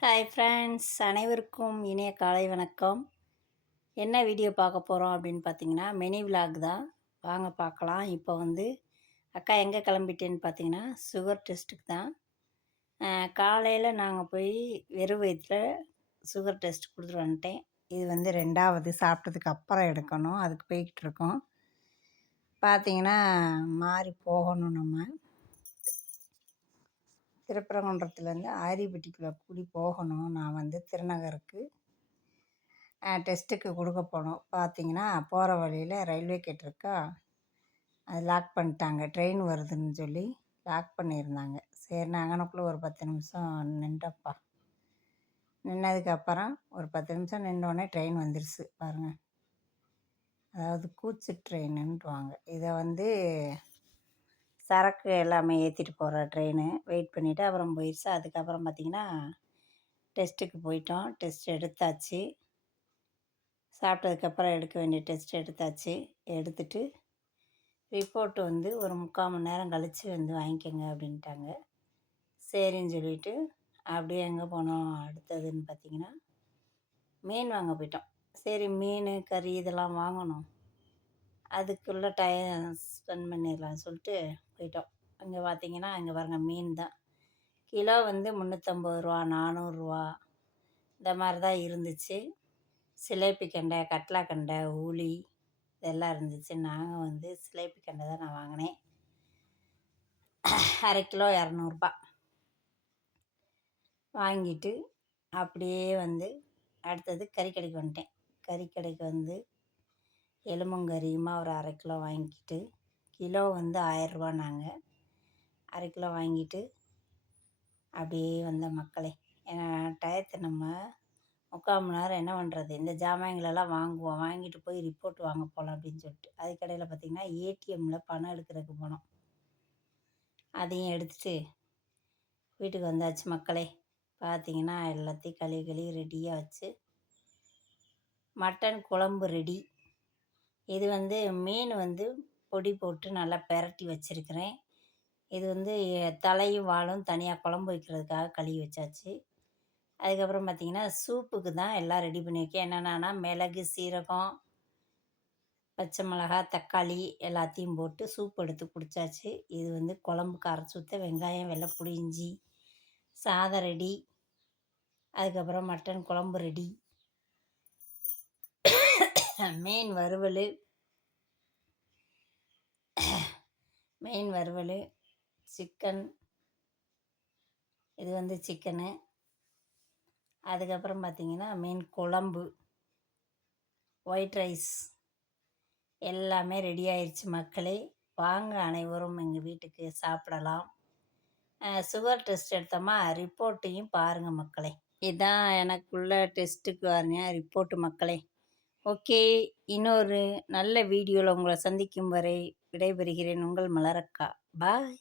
Hi friends அனைவருக்கும் இனிய காலை வணக்கம். என்ன வீடியோ பார்க்க போகிறோம் அப்படின்னு பார்த்தீங்கன்னா மினி விலாக் தான். வாங்க பார்க்கலாம். இப்போ வந்து அக்கா எங்கே கிளம்பிட்டேன்னு பார்த்தீங்கன்னா சுகர் டெஸ்ட்டுக்கு தான். காலையில் நாங்கள் போய் வெறும் வயிற்றில் சுகர் டெஸ்ட் கொடுத்துட்டு வந்துட்டேன். இது வந்து ரெண்டாவது சாப்பிட்டதுக்கு அப்புறம் எடுக்கணும். அதுக்கு போய்கிட்டு இருக்கோம். பார்த்தீங்கன்னா மாறி போகணும் நம்ம. திருப்பரங்குன்றத்துலேருந்து ஆரிப்பட்டிக்குள்ளே கூடி போகணும். நான் வந்து திருநகருக்கு டெஸ்ட்டுக்கு கொடுக்க போனோம். பார்த்தீங்கன்னா போகிற வழியில் ரயில்வே கேட் இருக்கா? அது லாக் பண்ணிட்டாங்க. ட்ரெயின் வருதுன்னு சொல்லி லாக் பண்ணியிருந்தாங்க. சரி நாங்கனக்குள்ளே ஒரு பத்து நிமிஷம் நின்றப்பா. நின்னதுக்கப்புறம் ஒரு பத்து நிமிஷம் நின்றோடனே ட்ரெயின் வந்துருச்சு. பாருங்கள் அதாவது கூச்சு ட்ரெயினுன்ட்டுவாங்க இதை வந்து சரக்கு எல்லாமே ஏற்றிட்டு போகிற ட்ரெயின். வெயிட் பண்ணிவிட்டு அப்புறம் போயிடுச்சு அதுக்கப்புறம் பார்த்திங்கன்னா டெஸ்ட்டுக்கு போயிட்டோம். டெஸ்ட் எடுத்தாச்சு. சாப்பிட்டதுக்கப்புறம் எடுக்க வேண்டிய டெஸ்ட் எடுத்தாச்சு. எடுத்துட்டு ரிப்போர்ட்டு வந்து ஒரு முக்கால் மணி நேரம் கழித்து வந்து வாங்கிக்கோங்க அப்படின்ட்டாங்க. சரின்னு சொல்லிவிட்டு அப்படியே எங்கே போனோம். அடுத்ததுன்னு பார்த்திங்கன்னா மீன் வாங்க போயிட்டோம். சரி மீன் கறி இதெல்லாம் வாங்கணும். அதுக்குள்ளே டைம் ஸ்பெண்ட் பண்ணிடலான்னு சொல்லிட்டு போயிட்டோம். அங்கே பார்த்தீங்கன்னா அங்கே பாருங்கள் மீன் தான். கிலோ வந்து முந்நூற்றம்பது ரூபா நானூறுரூவா இந்த மாதிரி தான் இருந்துச்சு. சிலேபி கெண்டை கட்லா கண்டை ஊளி இதெல்லாம் இருந்துச்சு. நாங்கள் வந்து சிலேபி கெண்டை தான் நான் வாங்கினேன். அரை கிலோ இரநூறுபா வாங்கிட்டு அப்படியே வந்து அடுத்தது கறிக்கடைக்கு வந்துட்டேன். கறிக்கடைக்கு வந்து எலும்பங்கறியுமா ஒரு அரை கிலோ வாங்கிக்கிட்டு கிலோ வந்து நாங்கள் அரை கிலோ வாங்கிட்டு அப்படியே வந்த மக்களே. ஏன்னா டயத்தை நம்ம முக்கால் மணி நேரம் என்ன பண்ணுறது இந்த ஜாமான்களெல்லாம் வாங்குவோம். வாங்கிட்டு போய் ரிப்போர்ட் வாங்க போகலாம் அப்படின்னு சொல்லிட்டு. அதுக்கடையில் பார்த்திங்கன்னா ஏடிஎம்மில் பணம் எடுக்கிறதுக்கு போனோம். அதையும் எடுத்துகிட்டு வீட்டுக்கு வந்தாச்சு மக்களே. பார்த்திங்கன்னா எல்லாத்தையும் கழுவி கழுவி ரெடியாக வச்சு மட்டன் குழம்பு ரெடி இது வந்து மீன் வந்து பொடி போட்டு நல்லா பெரட்டி வச்சுருக்கிறேன். இது வந்து தலையும் வாலும் தனியாக குழம்பு வைக்கிறதுக்காக கழுவி வச்சாச்சு. அதுக்கப்புறம் பார்த்திங்கன்னா சூப்புக்கு தான் எல்லாம் ரெடி பண்ணி வைக்கேன். என்னென்னா மிளகு சீரகம் பச்சை மிளகா தக்காளி எல்லாத்தையும் போட்டு சூப் எடுத்து குடித்தாச்சு இது வந்து குழம்புக்கு அரைச்சி ஊற்ற வெங்காயம் வெள்ளை புளிஞ்சி சாதம் ரெடி. அதுக்கப்புறம் மட்டன் குழம்பு ரெடி. மீன் வறுவல். மீன் வறுவல். சிக்கன். இது வந்து சிக்கனு. அதுக்கப்புறம் பார்த்திங்கன்னா மீன் குழம்பு. White rice. எல்லாமே ரெடி ஆயிடுச்சு மக்களே. வாங்க அனைவரும் எங்கள் வீட்டுக்கு சாப்பிடலாம். Sugar test எடுத்தோமா? ரிப்போர்ட்டையும் பாருங்கள் மக்களே. இதான் எனக்குள்ள டெஸ்ட்டுக்கு வரணும் ரிப்போர்ட்டு மக்களே. ஓகே. இன்னொரு நல்ல வீடியோவில் உங்களை சந்திக்கும் வரை விடைபெறுகிறேன். உங்கள் மலரக்கா. பாய்.